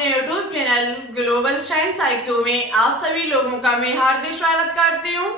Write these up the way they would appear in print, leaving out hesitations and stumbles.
अपने YouTube channel global science IQ में आप सभी लोगों का मैं हार्दिक स्वागत करती हूँ।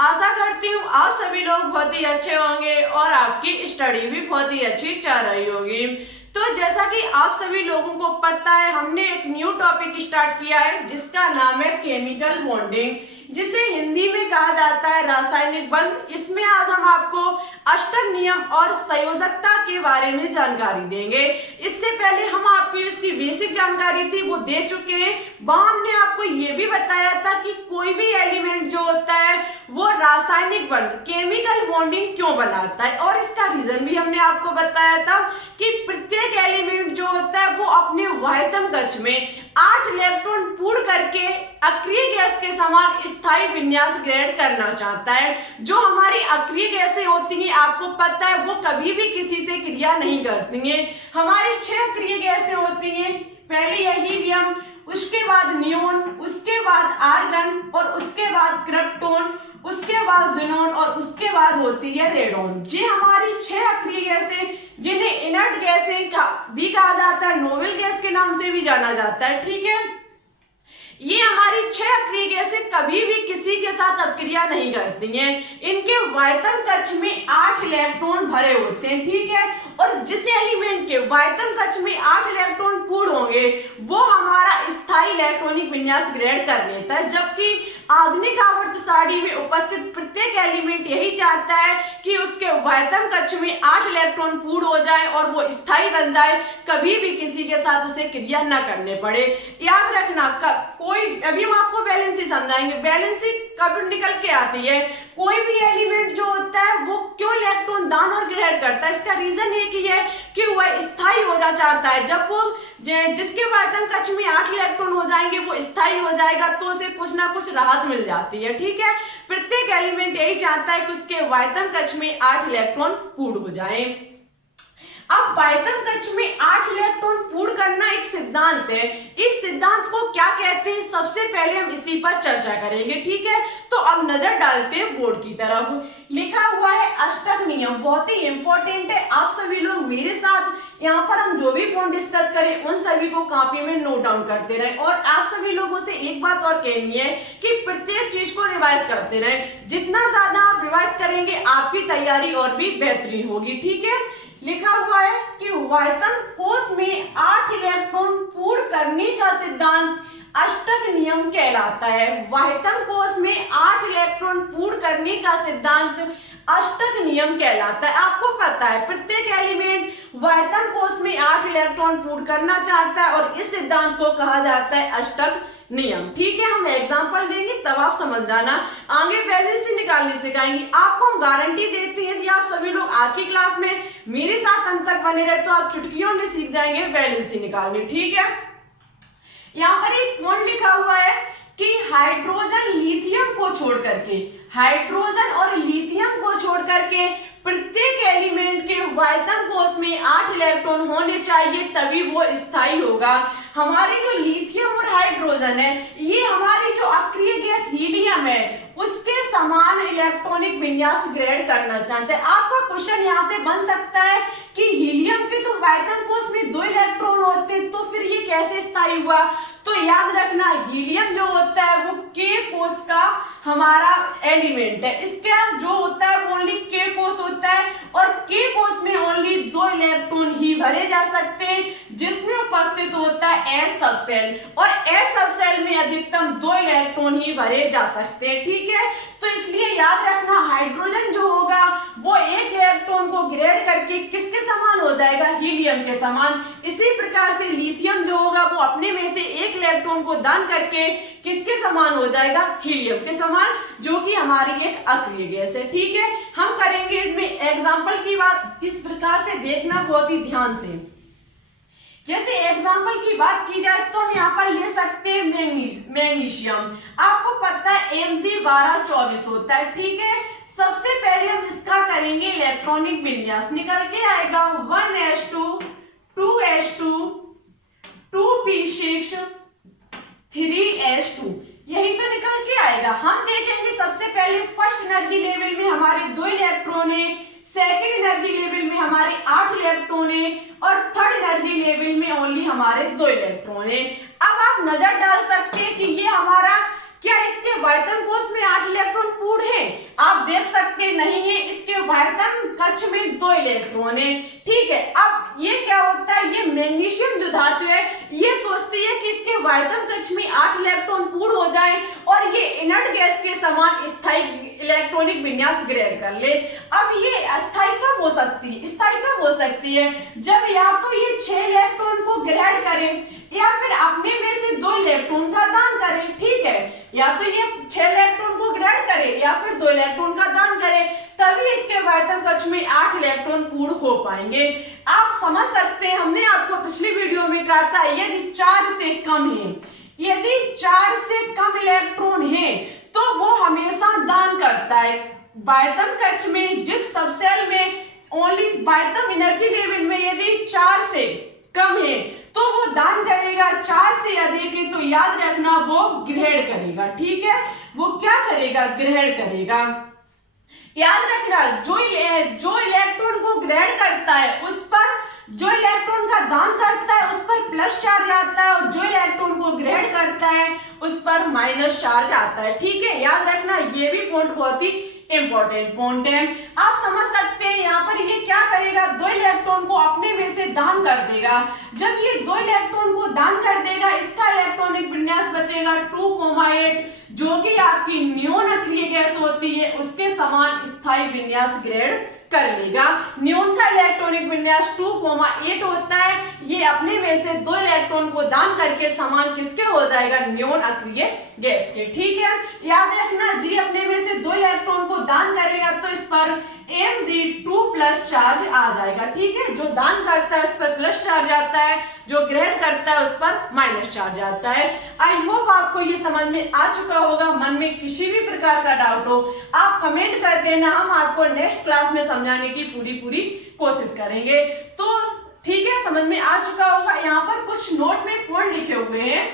आशा करती हूँ आप सभी लोग बहुत ही अच्छे होंगे और आपकी स्टडी भी बहुत ही अच्छी चल रही होगी। तो जैसा कि आप सभी लोगों को पता है, हमने एक न्यू टॉपिक स्टार्ट किया है जिसका नाम है केमिकल बॉन्डिंग, जिसे हिंदी में कहा जाता है रासायनिक बंध। इसमें आज हम आपको अष्टक नियम और संयोजकता के बारे में जानकारी देंगे। इससे पहले हम आपको इसकी बेसिक जानकारी थी वो दे चुके हैं। वहां हमने आपको ये भी बताया था कि कोई भी एलिमेंट जो होता है वो रासायनिक बंध केमिकल बॉन्डिंग क्यों बनाता है, और इसका रीजन भी हमने आपको बताया था कि प्रत्येक एलिमेंट जो होता है वो अपने वाह्यतम कक्ष में 8 इलेक्ट्रॉन पूर्ण करके अक्रिय गैस के समान स्थायी विन्यास ग्रहण करना चाहता है। जो हमारी अक्रिय गैसें होती हैं आपको पता है वो कभी भी किसी से क्रिया नहीं करती हैं। हमारी 6 अक्रिय गैसें होती हैं। पहली है हीलियम, उसके बाद नियोन, उसके बाद आर्गन और उसके बाद क्रिप्टोन, उसके बाद ज़ीनोन और उसके बाद होती है रेडोन। ये हमारी 6 अक्रिय गैसें जिन्हें इनर्ट गैसें भी कहा जाता है, नोबेल गैस के नाम से भी जाना जाता है। ठीक है, ये हमारी 6 अक्रिय गैसें कभी भी किसी के साथ अपक्रिया नहीं करती हैं। इनके वाह्यतम कक्ष में 8 इलेक्ट्रॉन भरे होते हैं। ठीक है, और जिस एलिमेंट के वाह्यतम कक्ष में 8 इलेक्ट्रॉन पूर्ण होंगे वो हमारा स्थायी इलेक्ट्रॉनिक विन्यास ग्रहण कर लेता है। जबकि आधुनिक आवर्त सारणी में उपस्थित प्रत्येक एलिमेंट यही चाहता है कि उसके वाह्यतम कक्ष में 8 इलेक्ट्रॉन पूर्ण हो जाए और वो स्थायी बन जाए, कभी भी किसी के साथ उसे क्रिया न करने पड़े। याद रखना, कोई अभी हम आपको बैलेंसी समझाएंगे। बैलेंसी कब निकल के आती है? कोई भी एलिमेंट जो होता है वो क्यों इलेक्ट्रॉन दान और ग्रहण करता है, इसका रीजन एक ही है कि वह स्थायी होना चाहता है। जब वो जिसके वाह्यतम कक्ष में 8 इलेक्ट्रॉन हो जाएंगे वो स्थायी हो जाएगा तो उसे कुछ ना कुछ राहत मिल जाती है। ठीक है, प्रत्येक एलिमेंट यही चाहता है कि उसके वाह्यतम कक्ष में 8 इलेक्ट्रॉन पूर्ण हो जाए। अब वाह्यतम कक्ष में 8 इलेक्ट्रॉन पूर्ण करना एक सिद्धांत है। इस सिद्धांत को क्या कहते हैं, सबसे पहले हम इसी पर चर्चा करेंगे। ठीक है, तो अब नजर डालते हैं बोर्ड की तरफ। लिखा हुआ है अष्टक नियम, बहुत ही इंपॉर्टेंट है। आप सभी लोग मेरे साथ यहाँ पर हम जो भी पॉइंट डिस्कस करें उन सभी को कॉपी में नोट डाउन करते रहें। और आप सभी लोगों से एक बात और कहनी है कि प्रत्येक चीज को रिवाइज करते रहें। जितना ज्यादा आप रिवाइज करेंगे आपकी तैयारी और भी बेहतरीन होगी। ठीक है, लिखा हुआ है कि वाह्यतम कोश में 8 इलेक्ट्रॉन पूर्ण करने का सिद्धांत अष्टक नियम कहलाता है। वाह्यतम कोश में 8 इलेक्ट्रॉन पूर्ण करने का सिद्धांत अष्टक नियम कहलाता है। आपको पता है प्रत्येक एलिमेंट वाह्यतम कोश में 8 इलेक्ट्रॉन पूर्ण करना चाहता है और इस सिद्धांत को कहा जाता है अष्टक नियम। ठीक है, हम एग्जांपल देंगे तब आप समझ जाना। आगे बैलेंसी निकालनी सिखाएंगे। आपको हम गारंटी देते हैं यदि आप सभी लोग आज की क्लास में मेरे साथ अंत तक बने रहे तो आप चुटकियों में सीख जाएंगे बैलेंसी निकालनी। ठीक है, यहाँ पर एक पॉइंट लिखा हुआ है कि हाइड्रोजन लिथियम को छोड़ करके, हाइड्रोजन और लिथियम को छोड़ करके प्रत्येक एलिमेंट के वाह्यतम कोश में 8 इलेक्ट्रॉन होने चाहिए तभी वो स्थायी होगा। हमारे जो लिथियम और हाइड्रोजन है ये हमारी जो अक्रिय गैस हीलियम है उसके समान इलेक्ट्रॉनिक विन्यास ग्रहण करना चाहते हैं। आपका क्वेश्चन यहाँ से बन सकता है कि हीलियम के तो वाह्यतम कोश में 2 इलेक्ट्रॉन होते हैं तो फिर ये कैसे स्थायी हुआ? तो याद रखना हीलियम जो होता है वो K कोश का हमारा एलिमेंट है। इसका जो होता है वो ओनली K कोश होता है और K कोश में ओनली 2 इलेक्ट्रॉन ही भरे जा सकते हैं जिसमें उपस्थित होता है S सबसेल, और S सबसेल में अधिकतम 2 इलेक्ट्रॉन ही भरे जा सकते हैं। ठीक है, तो इसलिए याद रखना हाइड्रोजन जो होगा वो 1 इलेक्ट्रॉन को ग्रहण करके किसके समान हो जाएगा? हीलियम के समान। इसी प्रकार से लिथियम जो होगा वो अपने में से 1 इलेक्ट्रॉन को दान करके किसके समान हो जाएगा? हीलियम के समान, जो कि हमारी एक अक्रिय गैस है। ठीक है, हम करेंगे इसमें एग्जाम्पल की बात। किस प्रकार से देखना बहुत ही ध्यान से। जैसे एग्जाम्पल की बात की जाए तो हम यहाँ पर ले सकते हैं मैग्नीशियम। आपको पता है Mg1224 होता है। ठीक है, सबसे पहले हम इसका करेंगे इलेक्ट्रॉनिक विन्यास। निकल के आएगा 1s2 2s2 2p6 3s2, यही तो निकल के आएगा। हम देखेंगे सबसे पहले फर्स्ट एनर्जी लेवल में हमारे 2 इलेक्ट्रॉन है, सेकेंड एनर्जी लेवल में हमारे 8 इलेक्ट्रॉन है और थर्ड एनर्जी लेवल में ओनली हमारे 2 इलेक्ट्रॉन है। आप नजर डाल सकते हैं कि ये हमारा क्या इसके वायतम कोश में 8 इलेक्ट्रॉन पूर्ण है? आप देख सकते नहीं है, इसके वायतम कक्ष में 2 इलेक्ट्रॉन है। ठीक है, अब ये क्या होता है, ये मैग्नीशियम जो धातु है ये सोचती है कि इसके वायतम कक्ष में 8 इलेक्ट्रॉन पूर्ण हो जाए और ये इनर्ट गैस के समान स्थायी इलेक्ट्रॉनिक विन्यास ग्रहण कर ले। अब ये अस्थायी कब हो सकती है, स्थायी कब हो सकती है? जब या तो ये 6 इलेक्ट्रॉन को ग्रहण करे या फिर अपने में से 2 इलेक्ट्रॉन का दान करे। ठीक है, या तो ये 6 इलेक्ट्रॉन को ग्रहण करे या फिर 2 इलेक्ट्रॉन का दान करे, तभी इसके वायतम कक्ष में 8 इलेक्ट्रॉन पूर्ण हो पाएंगे। आप समझ सकते हैं, हमने आपको पिछली वीडियो में कहा था यदि 4 से कम है, यदि 4 से कम इलेक्ट्रॉन है तो वो हमेशा दान करता है। वायतम कक्ष में जिस सबसेल में ओनली वायतम एनर्जी लेवल में यदि 4 से कम है तो वो दान करेगा, 4 से अधिक है तो याद रखना वो ग्रहण करेगा। ठीक है, वो क्या करेगा, ग्रहण करेगा। याद रखना जो इलेक्ट्रॉन को ग्रहण करता है उस पर, जो इलेक्ट्रॉन का दान करता है उस पर प्लस चार्ज आता है और जो इलेक्ट्रॉन को ग्रहण करता है उस पर माइनस चार्ज आता है। ठीक है, याद रखना ये भी पॉइंट बहुत ही इंपॉर्टेंट पॉइंट है। आप समझ सकते हैं यहाँ पर ये क्या करेगा, 2 इलेक्ट्रॉन को अपने में से दान कर देगा। जब ये 2 इलेक्ट्रॉन को दान कर देगा, इसका इलेक्ट्रॉनिक विन्यास बचेगा 2,8, जो कि आपकी नियोन अक्रिय गैस होती है उसके समान स्थायी विन्यास ग्रहण कर लेगा। नियोन का इलेक्ट्रॉनिक विन्यास 2,8 होता है, ये अपने में से 2 इलेक्ट्रॉन को दान करके समान किसके हो जाएगा, नियोन अक्रिय गैस के। ठीक है, याद रखना जी अपने में से 2 इलेक्ट्रॉन को दान करेगा तो इस पर Mg2 प्लस चार्ज आ जाएगा। ठीक है, जो दान करता है उस पर प्लस चार्ज आता है, जो ग्रहण करता है उस पर माइनस चार्ज आता है। आई होप आपको ये समझ में आ चुका होगा। मन में किसी भी प्रकार का डाउट हो आप कमेंट कर देना, हम आपको नेक्स्ट क्लास में समझाने की पूरी कोशिश करेंगे। तो ठीक है, समझ में आ चुका होगा। यहाँ पर कुछ नोट में पॉइंट लिखे हुए हैं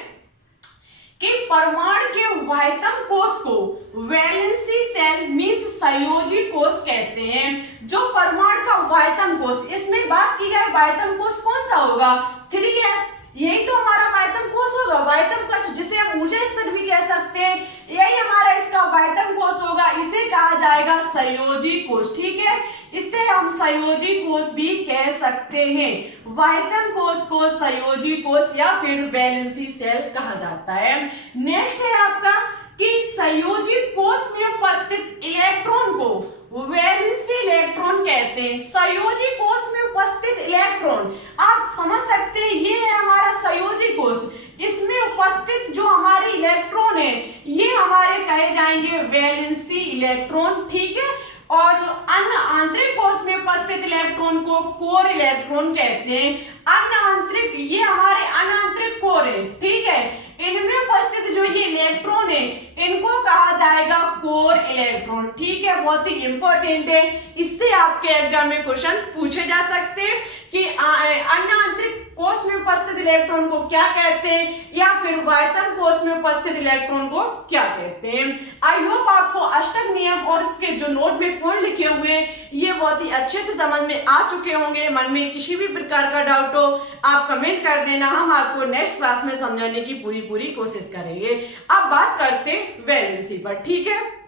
कि परमाणु के वायतम कोश को वैलेंसी सेल मींस संयोजी कोश कहते हैं। जो परमाणु का वायतम कोश, इसमें बात की जाए वायतम कोश कौन सा होगा, 3s, यही तो हमारा वायतम कोश होगा। वायतम कक्ष जिसे हम ऊर्जा स्तर भी कह सकते हैं, यही हमारा इसका वायतम कोश होगा। इसे कहा जाएगा संयोजी कोश। ठीक है, इसे हम संयोजी कोश भी कह सकते हैं। वायतम कोश को संयोजी कोश या फिर वैलेंसी सेल कहा जाता है। नेक्स्ट है आपका कि संयोजी कोश में उपस्थित इलेक्ट्रॉन को वैलेंसी इलेक्ट्रॉन कहते हैं। संयोजी कोश में उपस्थित इलेक्ट्रॉन, आप समझ सकते हैं ये है हमारा संयोजी कोश। इसमें उपस्थित जो हमारे इलेक्ट्रॉन है ये हमारे कहे जाएंगे वैलेंसी इलेक्ट्रॉन। ठीक है, और अन्य आंतरिक कोश में उपस्थित इलेक्ट्रॉन को कोर इलेक्ट्रॉन कहते हैं। अन्य आंतरिक, ये हमारे अनांतरिक कोर है। ठीक है, इनमें उपस्थित जो ये इलेक्ट्रॉन है इनको कहा जाएगा कोर इलेक्ट्रॉन। ठीक है, बहुत ही इंपॉर्टेंट है, इससे आपके एग्जाम में क्वेश्चन पूछे जा सकते हैं कि अन्य आंतरिक कोश में उपस्थित इलेक्ट्रॉन को क्या कहते हैं या फिर वायतम कोश में उपस्थित इलेक्ट्रॉन को क्या कहते हैं। आई होप आपको अष्टक नियम और इसके जो नोट में पॉइंट लिखे हुए हैं ये बहुत ही अच्छे से समझ में आ चुके होंगे। मन में किसी भी प्रकार का डाउट हो आप कमेंट कर देना, हम आपको नेक्स्ट क्लास में समझाने की पूरी कोशिश करेंगे। अब बात करते हैं वैलेंसी पर। ठीक है,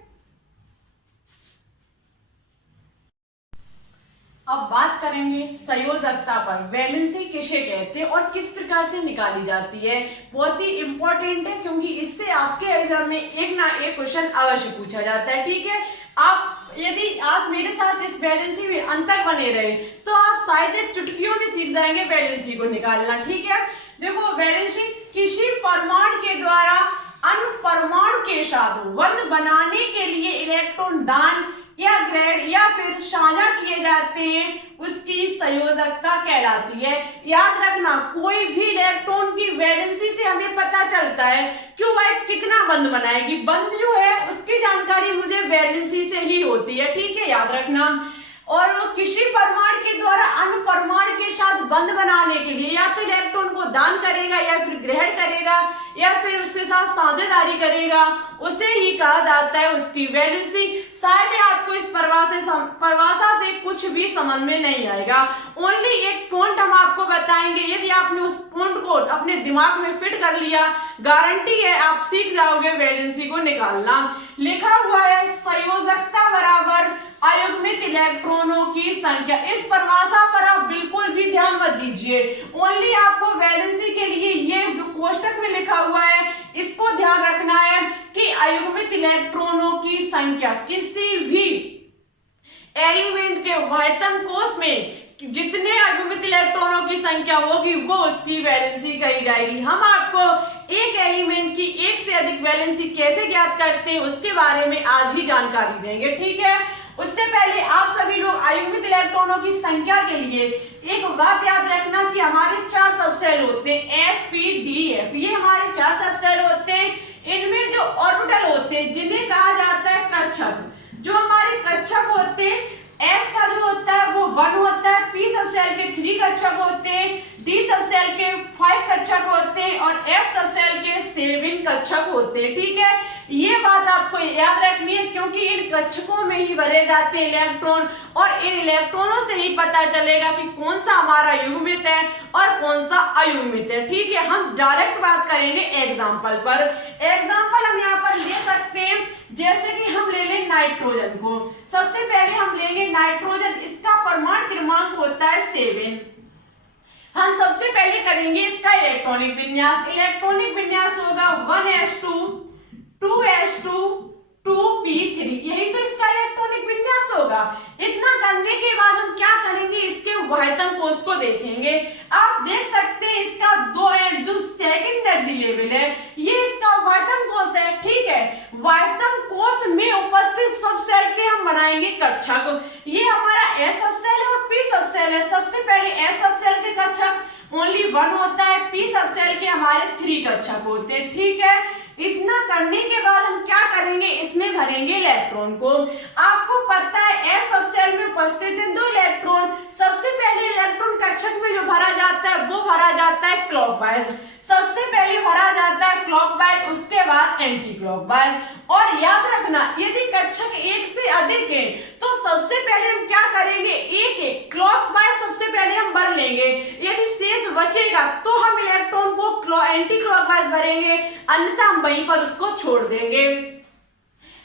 अब बात करेंगे संयोजकता पर। वैलेंसी किसे कहते हैं और किस प्रकार से निकाली जाती है, बहुत ही इंपॉर्टेंट है क्योंकि इससे आपके एग्जाम में एक ना एक क्वेश्चन अवश्य पूछा जाता है। ठीक है, आप यदि आज मेरे साथ इस वैलेंसी में अंतर बने रहे तो आप शायद चुटकियों में सीख जाएंगे वैलेंसी को निकालना। ठीक है, देखो वैलेंसी किसी परमाणु के द्वारा अन्य परमाणु के साथ बंध बनाने के लिए इलेक्ट्रॉन दान या ग्रहण या फिर साझा किए जाते हैं उसकी संयोजकता कहलाती है। याद रखना, कोई भी इलेक्ट्रॉन की वैलेंसी से हमें पता चलता है क्यों भाई कितना बंध बनाएगी, बंध जो है उसकी जानकारी मुझे वैलेंसी से ही होती है। ठीक है, याद रखना। और वो किसी परमाणु के द्वारा अन्य परमाणु के साथ बंध बनाने के लिए या तो इलेक्ट्रॉन को दान करेगा या फिर ग्रहण करेगा या फिर उसके साथ साझेदारी करेगा, उसे ही कहा जाता है उसकी वैलेंसी। शायद आपको इस परिभाषा से कुछ भी समझ में नहीं आएगा। ओनली एक पॉइंट हम आपको बताएंगे, यदि आपने उस पॉइंट को अपने दिमाग में फिट कर लिया, गारंटी है आप सीख जाओगे वैलेंसी को निकालना। लिखा हुआ है संयोजकता बराबर अयुग्मित इलेक्ट्रॉनों की संख्या। इस परिभाषा पर आप बिल्कुल भी ध्यान मत दीजिए, ओनली आपको वैलेंसी के लिए ये जो कोष्टक में लिखा हुआ है इसको ध्यान रखना है कि अयुग्मित इलेक्ट्रॉनों की संख्या किसी भी एलिमेंट के वायतन कोष में जितने अयुग्मित इलेक्ट्रॉनों की संख्या होगी वो उसकी वैलेंसी कही जाएगी। हम आपको एक एलिमेंट की एक से अधिक वैलेंसी कैसे ज्ञात करते हैं उसके बारे में आज ही जानकारी देंगे, ठीक है। उससे पहले आप सभी लोग अयुग्मित इलेक्ट्रॉनों की संख्या के लिए एक बात याद रखना कि हमारे 4 सबसेल होते हैं sp,d,f, ये हमारे 4 सबसेल होते हैं। इनमें जो ऑर्बिटल होते हैं जिन्हें कहा जाता है कक्षक, जो हमारे कक्षक होते हैं s का जो होता है वो 1 होता है, p सबसेल के 3 कक्षक होते हैं, d सबसेल के 5 कक्षक होते हैं और f सबसेल के 7 कक्षक होते हैं, ठीक है। ये बात आपको याद रखनी है क्योंकि इन कक्षकों में ही भरे जाते हैं इलेक्ट्रॉन और इन इलेक्ट्रॉनों से ही पता चलेगा कि कौन सा हमारा युग्मित है और कौन सा अयुग्मित है, ठीक है। हम डायरेक्ट बात करेंगे एग्जाम्पल पर। एग्जाम्पल हम यहाँ पर ले सकते हैं, जैसे कि हम ले लें नाइट्रोजन को। सबसे पहले हम लेंगे नाइट्रोजन, इसका परमाणु क्रमांक होता है 7। हम सबसे पहले करेंगे इसका इलेक्ट्रॉनिक विन्यास। इलेक्ट्रॉनिक विन्यास होगा 1s2 2s2 2p3, यही तो इसका इलेक्ट्रॉनिक विन्यास होगा। इतना करने के बाद हम क्या करेंगे, इसके वायतन कोष को देखेंगे। आप देख सकते हैं इसका जो सेकंड एनर्जी लेवल है ये इसका वायतन कोष है, ठीक है। वायतन कोष में उपस्थित सब सेल के हम बनाएंगे कक्षक। ये हमारा s सबसेल और p सबसेल है। सबसे पहले s सबसेल के कक्षक ओनली 1 होता है, p सबसेल के हमारे 3 कक्षक होते हैं, ठीक है। इतना करने के बाद हम क्या करेंगे, इसमें भरेंगे इलेक्ट्रॉन को। आपको पता है s सबसेल में उपस्थित है 2 इलेक्ट्रॉन। सबसे पहले इलेक्ट्रॉन कक्षक में जो भरा जाता है वो भरा जाता है क्लॉकवाइज। सबसे पहले भरा जाता है क्लॉकवाइज, उसके बाद एंटी क्लॉकवाइज। और याद रखना यदि कक्षक एक से अधिक है तो सबसे पहले हम क्या करेंगे, एक क्लॉकवाइज सबसे पहले हम भर लेंगे। यदि शेष बचेगा तो हम इलेक्ट्रॉन को एंटी क्लॉकवाइज भरेंगे, अन्यथा हम वहीं पर उसको छोड़ देंगे।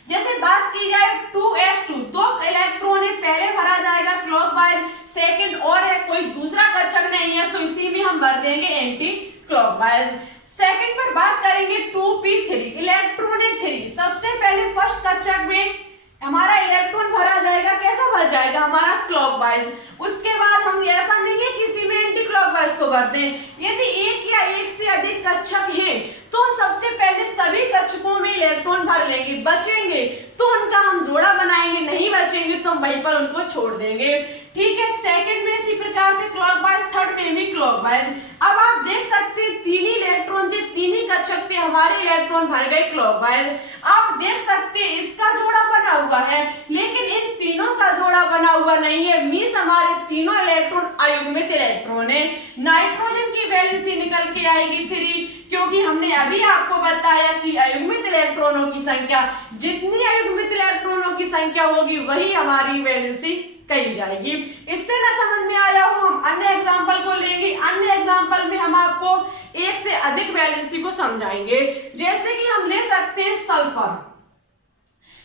जैसे बात की जाए 2s2, 2 इलेक्ट्रॉन है, पहले भरा जाएगा क्लॉकवाइज, सेकंड और है कोई दूसरा कक्षक नहीं है तो इसी में हम भर देंगे एंटी क्लॉकवाइज। सेकंड पर बात करेंगे 2p3, इलेक्ट्रॉन है 3। सबसे पहले फर्स्ट कक्षक में हमारा इलेक्ट्रॉन भरा जाएगा, कैसा भर जाएगा हमारा क्लॉकवाइज। उसके बाद हम ऐसा नहीं है किसी में एंटी क्लॉकवाइज को भर दें। यदि एक या एक से अधिक कक्षक है तो हम सबसे पहले सभी कक्षकों में इलेक्ट्रॉन भर लेंगे, बचेंगे तो उनका हम जोड़ा बनाएंगे, नहीं बचेंगे तो हम वहीं पर उनको छोड़ देंगे, ठीक है। सेकंड में इसी प्रकार से क्लॉकवाइज, थर्ड में भी क्लॉकवाइज। अब आप देख सकते हैं 3 ही इलेक्ट्रॉन थे, 3 ही कक्षक थे, हमारे इलेक्ट्रॉन भर गए क्लॉकवाइज। आप देख सकते हैं इसका जोड़ा बना हुआ है लेकिन इन तीनों का जोड़ा बना हुआ नहीं है, मींस हमारे तीनों इलेक्ट्रॉन अयुग्मित इलेक्ट्रॉन है। नाइट्रोजन की वैलेंसी निकल के आएगी 3, क्योंकि हमने अभी आपको बताया कि अयुग्मित इलेक्ट्रॉनों की संख्या, जितनी अयुग्मित इलेक्ट्रॉनों की संख्या होगी वही हमारी वैलेंसी कही जाएगी। इससे ना समझ में आया हो, हम अन्य एग्जांपल को लेंगे। अन्य एग्जांपल में हम आपको एक से अधिक वैलेंसी को समझाएंगे। जैसे कि हम ले सकते हैं सल्फर।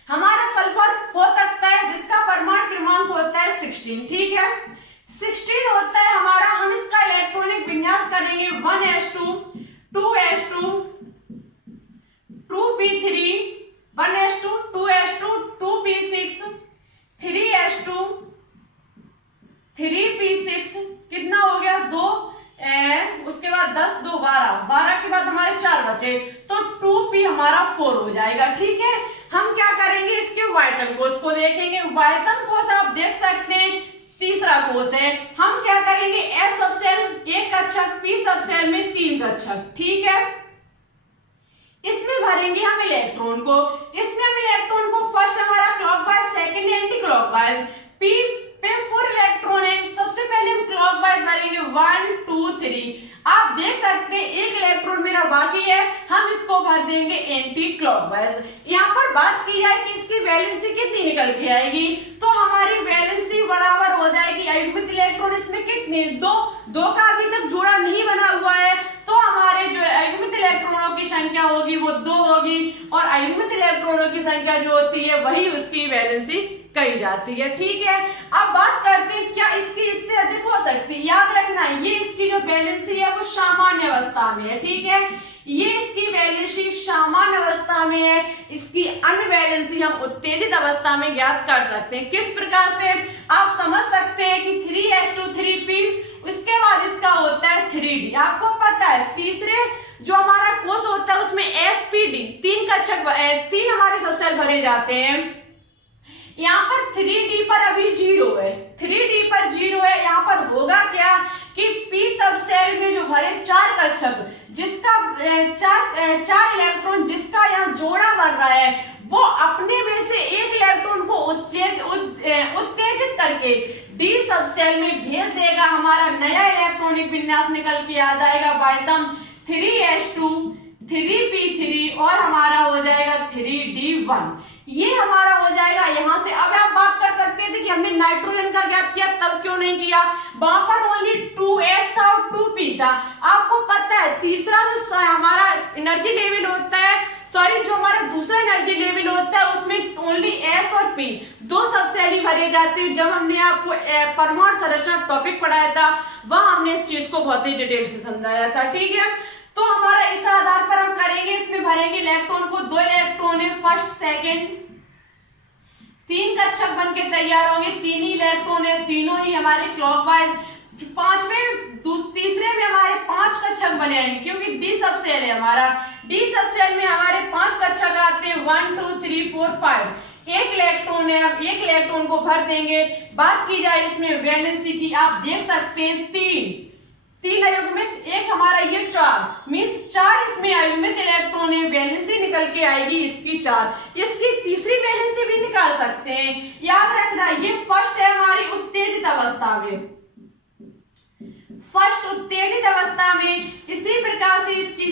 हमारा सल्फर हो सकता है जिसका परमाणु क्रमांक होता है 16, ठीक है। 16 होता है हमारा, हम इसका इलेक्ट्रॉनिक विन्यास करेंगे 1s2 2s2 2p3 1s2 2s2 2p6 3s2 3p6, कितना हो गया 2, उसके बाद 10 2 12 के बाद हमारे 4 बचे तो 2p हमारा 4 हो जाएगा, ठीक है। हम क्या करेंगे, इसके वायतन कोष को देखेंगे। वायतन कोष आप देख सकते हैं तीसरा कोष है। हम क्या करेंगे, s सबसेल 1 कक्षक, p सबसेल में 3 कक्षक, ठीक है। इसमें भरेंगे हम इलेक्ट्रॉन को। इसमें हम इलेक्ट्रॉन को फर्स्ट हमारा clockwise, second anti clockwise, p पे क्लॉकवाइज भरेंगे 1 2 3। आप देख सकते हैं एक इलेक्ट्रॉन मेरा बाकी है, हम इसको भर देंगे एंटी क्लॉकवाइज। यहाँ पर बात की जाए कि इसकी वैलेंसी कितनी निकल के आएगी, तो हमारी वैलेंसी बराबर हो जाएगी अयुग्मित इलेक्ट्रॉन इसमें कितने, दो का अभी तक जोड़ा नहीं बना हुआ है, तो हमारे जो अयुग्मित इलेक्ट्रॉनों की संख्या होगी वो 2 होगी, और अयुग्मित इलेक्ट्रॉनों की संख्या जो होती है वही उसकी वैलेंसी कही जाती है। ठीक है, अब बात करते हैं क्या इसकी इससे अधिक हो सकती है। याद रखना ये इसकी जो वैलेंसी है वो सामान्य अवस्था में है। ठीक है, ये इसकी वैलेंसी सामान्य अवस्था में है, इसकी अनवैलेंसी हम उत्तेजित अवस्था में ज्ञात कर सकते हैं। किस प्रकार से आप समझ सकते हैं कि 3s2 3p, उसके बाद इसका होता है 3d। आपको पता है तीसरे जो हमारा कोष होता है उसमें sp_d 3 कक्षक 3 हमारे सबसेल भरे जाते हैं। यहाँ पर 3d पर अभी 0 है, 3d पर 0 है। यहाँ पर होगा क्या कि p सबसेल में जो भरे 4 कक्षक जिसका 4 इलेक्ट्रॉन जिसका यहाँ जोड़ा बन रहा है वो अपने में से एक इलेक्ट्रॉन को उत्तेजित करके d सबसेल में भेज देगा। हमारा नया इलेक्ट्रॉनिक विन्यास निकल के आ जाएगा बायतम 3s2 3p3 और हमारा हो जाएगा 3d1। ये हमारा हो जाएगा यहाँ से। अब आप बात कर सकते थे कि हमने नाइट्रोजन का ज्ञात किया, तब क्यों नहीं किया, वहां पर ओनली 2s था और 2p था। आपको पता है तीसरा जो हमारा एनर्जी लेवल होता है, सॉरी जो हमारा दूसरा एनर्जी लेवल होता है उसमें ओनली s और p 2 सबसेल ही भरे जाते हैं। जब हमने आपको परमाणु संरचना टॉपिक पढ़ाया था वह हमने इस चीज को बहुत ही डिटेल से समझाया था। ठीक है, तो हमारा इस आधार पर हम करेंगे, इसमें भरेंगे इलेक्ट्रॉन को, 2 इलेक्ट्रॉन है फर्स्ट सेकंड, 3 कक्षक बन के तैयार होंगे, 3 ही इलेक्ट्रॉन है, तीनों ही हमारे क्लॉकवाइज। तीसरे में हमारे 5 कक्षक बने आएंगे क्योंकि डी सबसेल है हमारा। डी सबसेल में हमारे 5 कक्षक आते हैं 1 2 3 4 5। एक इलेक्ट्रॉन है, हम एक इलेक्ट्रॉन को भर देंगे। बात की जाए इसमें वैलेंसी की, आप देख सकते हैं 3 अयुग्मित, एक हमारा ये 4 मींस 4 इसमें अयुग्मित इलेक्ट्रॉन है, वैलेंसी निकल के आएगी इसकी 4। इसकी तीसरी वैलेंसी भी निकाल सकते हैं। याद रखना ये फर्स्ट है हमारी उत्तेजित अवस्था में, फर्स्ट उत्तेजित अवस्था में। इसी प्रकार से इसकी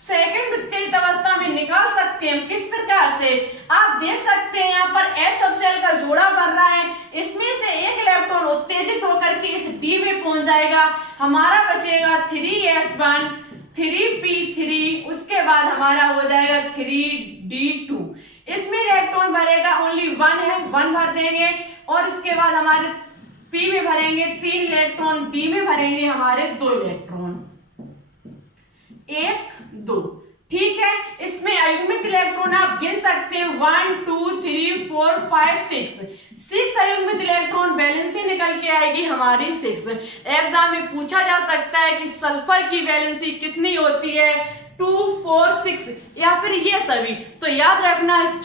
सेकंड उत्तेजित अवस्था में निकाल सकते हैं। किस प्रकार से आप देख सकते हैं यहाँ पर s सबसेल का जोड़ा बन रहा है, इसमें से एक इलेक्ट्रॉन उत्तेजित होकर के इस d में पहुंच जाएगा। हमारा बचेगा 3s1 3p3, उसके बाद हमारा हो जाएगा 3d2। इसमें इलेक्ट्रॉन भरेगा ओनली 1 है, 1 भर देंगे और इसके बाद हमारे p में भरेंगे 3 इलेक्ट्रॉन, d में भरेंगे हमारे 2 इलेक्ट्रॉन, 1 2। ठीक है, इसमें अयुग्मित इलेक्ट्रॉन आप गिन सकते हैं 1 2 3 4 5 6 अयुग्मित इलेक्ट्रॉन, वैलेंसी निकल के आएगी हमारी 6। एग्जाम में पूछा जा सकता है कि सल्फर की वैलेंसी कितनी होती है, 2 4 6 या फिर ये सभी। तो याद रखना है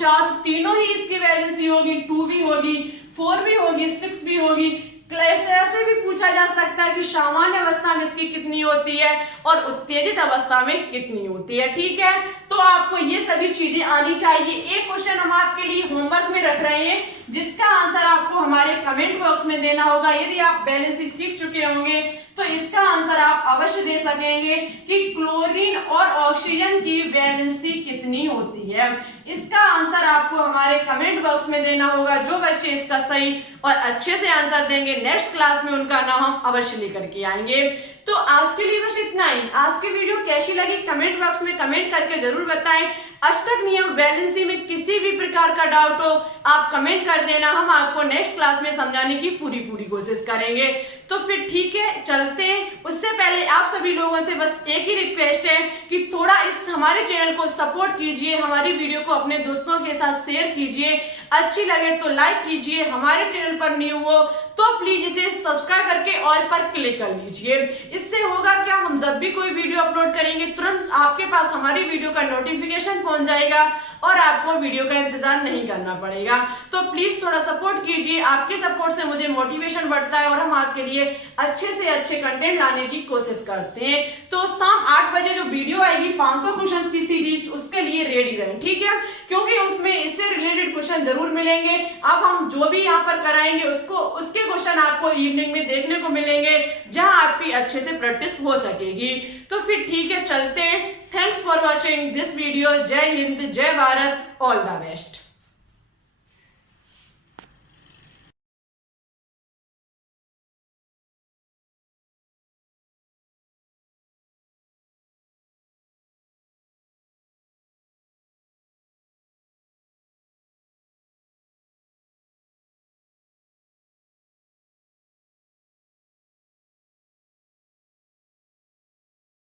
तीनों ही इसकी वैलेंसी होगी, 2 भी होगी, 4 भी होगी, 6 भी होगी। ऐसे भी पूछा जा सकता है कि सामान्य अवस्था में इसकी कितनी होती है और उत्तेजित अवस्था में कितनी होती है। ठीक है, तो आपको ये सभी चीजें आनी चाहिए। एक क्वेश्चन हम आपके लिए होमवर्क में रख रहे हैं जिसका आंसर आपको हमारे कमेंट बॉक्स में देना होगा। यदि आप बैलेंसी सीख चुके होंगे तो इसका आंसर आप अवश्य दे सकेंगे कि क्लोरीन और ऑक्सीजन की वैलेंसी कितनी होती है। इसका आंसर आपको हमारे कमेंट बॉक्स में देना होगा। जो बच्चे इसका सही और अच्छे से आंसर देंगे नेक्स्ट क्लास में उनका नाम हम अवश्य लेकर के आएंगे। तो आज के लिए बस इतना ही। आज की वीडियो कैसी लगी कमेंट बॉक्स में कमेंट करके जरूर बताएं। अष्टक नियम वैलेंसी में किसी भी प्रकार का डाउट हो आप कमेंट कर देना, हम आपको नेक्स्ट क्लास में समझाने की पूरी कोशिश करेंगे। तो फिर ठीक है, चलते हैं। उससे पहले आप सभी लोगों से बस एक ही रिक्वेस्ट है कि थोड़ा इस हमारे चैनल को सपोर्ट कीजिए, हमारी वीडियो को अपने दोस्तों के साथ शेयर कीजिए, अच्छी लगे तो लाइक कीजिए, हमारे चैनल पर न्यू हो तो प्लीज इसे सब्सक्राइब करके ऑल पर क्लिक कर लीजिए। इससे होगा क्या, हम जब भी कोई वीडियो अपलोड करेंगे तुरंत आपके पास हमारी वीडियो का नोटिफिकेशन पहुंच जाएगा और आपको वीडियो का इंतजार नहीं करना पड़ेगा। तो प्लीज थोड़ा सपोर्ट कीजिए, आपके सपोर्ट से मुझे मोटिवेशन बढ़ता है और हम आपके लिए अच्छे से अच्छे कंटेंट लाने की कोशिश करते हैं। तो शाम 8 बजे जो वीडियो आएगी 500 क्वेश्चंस की सीरीज, उसके लिए रेडी रहें, ठीक है, क्योंकि उसमें इससे रिलेटेड क्वेश्चन जरूर मिलेंगे। अब हम जो भी यहाँ पर कराएंगे उसके क्वेश्चन आपको इवनिंग में देखने को मिलेंगे, जहां आपकी अच्छे से प्रैक्टिस हो सकेगी। तो फिर ठीक है, चलते हैं। Thanks for watching this video. जय हिंद, जय भारत, ऑल द बेस्ट।